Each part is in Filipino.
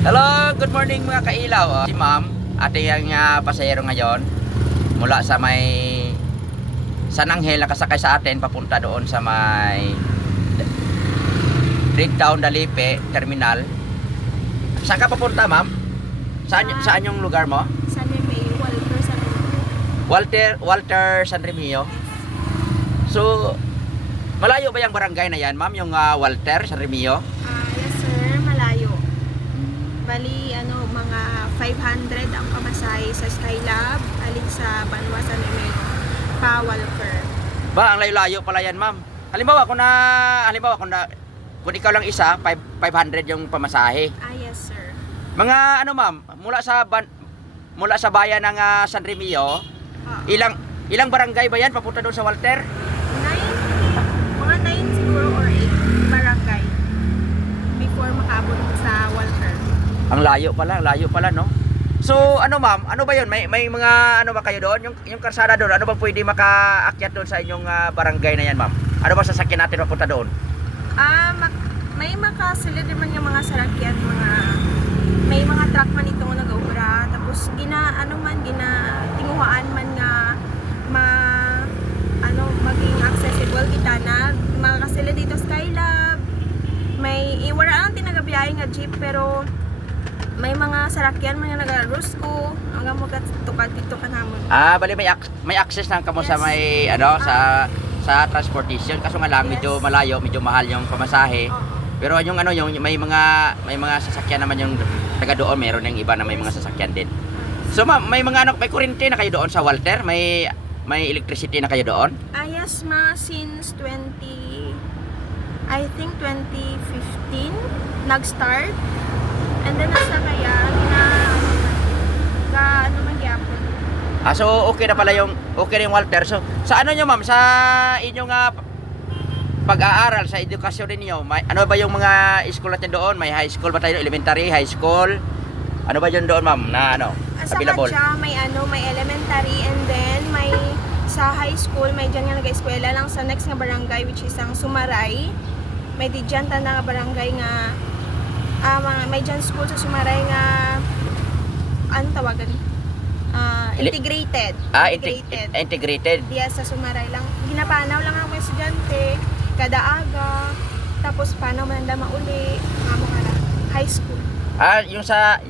Hello, good morning mga kailaw. Si ma'am, ating pasahero ngayon mula sa may San Angel, nakasakay sa atin papunta doon sa may Town Dalipe Terminal. Saan ka papunta, ma'am? Saan yung lugar mo? San Remio, Walter San Remio. Walter San Remio. So, malayo ba yung barangay na yan, ma'am? Yung Walter San Remio? Yes sir, malayo. Bali, mga 500 ang pamasahe sa Skylab, alin sa Banwa San Remio, pa Walter. Ba, ang layo-layo pala yan, ma'am. Halimbawa, kung ikaw lang isa, 500 yung pamasahe. Yes sir. Mga ma'am, mula sa bayan ng San Remio, ilang barangay ba yan papunta doon sa Walter? 9 siguro or 8 barangay before makaabot sa Walter. Ang layo pala, no? So, ma'am, ano ba yun? May mga ba kayo doon? Yung karsada doon, ano bang pwede makaakyat doon sa inyong barangay na yan, ma'am? Ano ba sasakyan natin papunta doon? May makasulid naman yung mga sarakyan, may mga truck man itong nag-obra, tapos tinguhaan man nga maging accessible kita na makasulid dito Skylab. Wala ang tinagabiyahe nga jeep, pero may mga sarakyan man nga nag-Rusco hanggang magatukan dito ka namon. Bali may access lang kamo sa may sa transportation, kaso nga lang medyo malayo, medyo mahal yung pamasahe. Pero yung may mga sasakyan naman yung taga doon, meron ng iba na may mga sasakyan din. So ma'am, may kuryente na kayo doon sa Walter? May electricity na kayo doon? Yes since 2015 nag-start. And then nasa kaya magyapon. So okay na yung Walter. So sa nyo ma'am, sa inyong pag-aaral, sa edukasyon ninyo, ano ba yung mga school natin doon? May high school ba tayo? Elementary, high school? Ano ba yun doon, ma'am? Na available? Sa Kadya, may elementary, and then may sa high school, may dyan nga nag-eskwela lang sa next nga barangay, which is ang Sumaray. May di dyan nga barangay nga may dyan school sa Sumaray nga tawagan? Integrated. Integrated. Yes, sa Sumaray lang. Ginapanaw lang ang mga estudyante kada aga, tapos paano man mauli high school.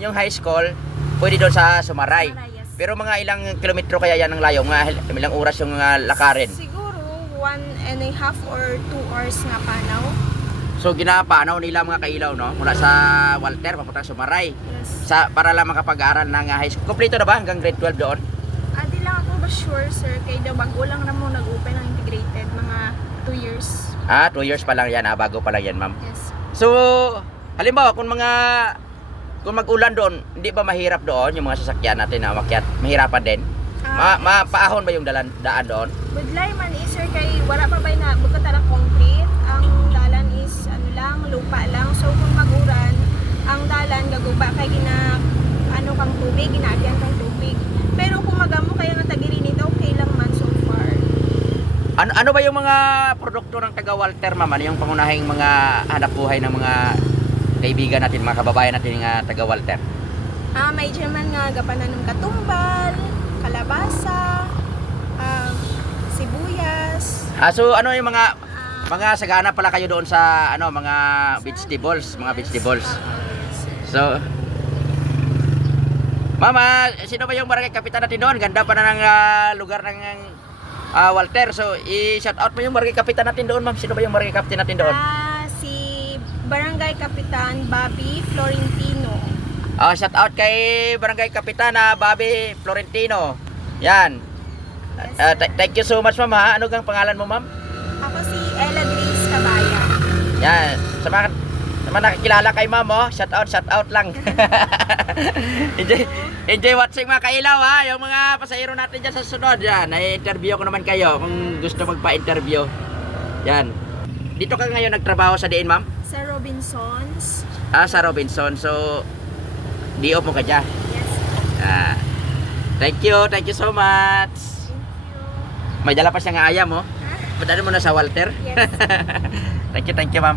Yung high school pwede doon sa Sumaray. Yes. Pero mga ilang kilometro kaya yan ang layo? Ilang oras yung lakarin? Siguro 1.5 or 2 hours nga panaw. So ginapanaw nila mga kailaw, no? Mula sa Walter papunta sa Sumaray. Yes. Para lang makapag-aaral ng high school. Kompleto na ba hanggang grade 12 doon? Di lang ako ba sure sir, kay daw bago lang na mo nag-open ang integrated, mga 2 years. 2 years pa lang yan, bago pa lang yan, ma'am. Yes. So, halimbawa kung mag-ulan doon, hindi ba mahirap doon yung mga sasakyan natin na umakyat? Mahirapan din? Paahon ba yung daan doon? Budlay man sir, kay wala pa ba na bukod tara concrete, ang dalan is lupa lang. So kung mag-uran, ang dalan gaguba kay kang tubig, ginagyan kang tubig. Pero kung magamo kaya nga tagiri nito, okay lang man so far. Ano ba yung mga produkto ng taga Walter, ma'am? Ano yung pangunahing mga hanap buhay ng mga kaibigan natin, mga kababayan natin nga taga Walter? May dyan man nga gapanan ng katumbal, kalabasa, sibuyas. So ano yung mga sagana pala kayo doon sa mga vegetables, So Mama, sino ba yung barangay kapitan natin doon? Ganda pa na ng lugar ng Walter. So i-shout out mo yung barangay kapitan natin doon, ma'am. Sino ba yung barangay kapitan natin doon? Si Barangay Kapitan Bobby Florentino. Shout out kay barangay kapitan Bobby Florentino. Yan. Yes, Thank you so much, ma'am. Ano gang pangalan mo, ma'am? Ako si Ella Grace Cabaya. Yan. Sa mga nakikilala kay ma'am, shout out lang. enjoy watching mga kailaw, yung mga pasahero natin dyan sa sunod. Yan, i-interview ko naman kayo kung gusto magpa-interview. Yan. Dito ka ngayon nagtrabaho sa diin, ma'am? Sa Robinsons. Sa Robinson. So di-off mo ka dyan? Yes. Thank you so much. Thank you. May dala pa siya nga ayam, Padala mo na sa Walter? Yes. Thank you, ma'am.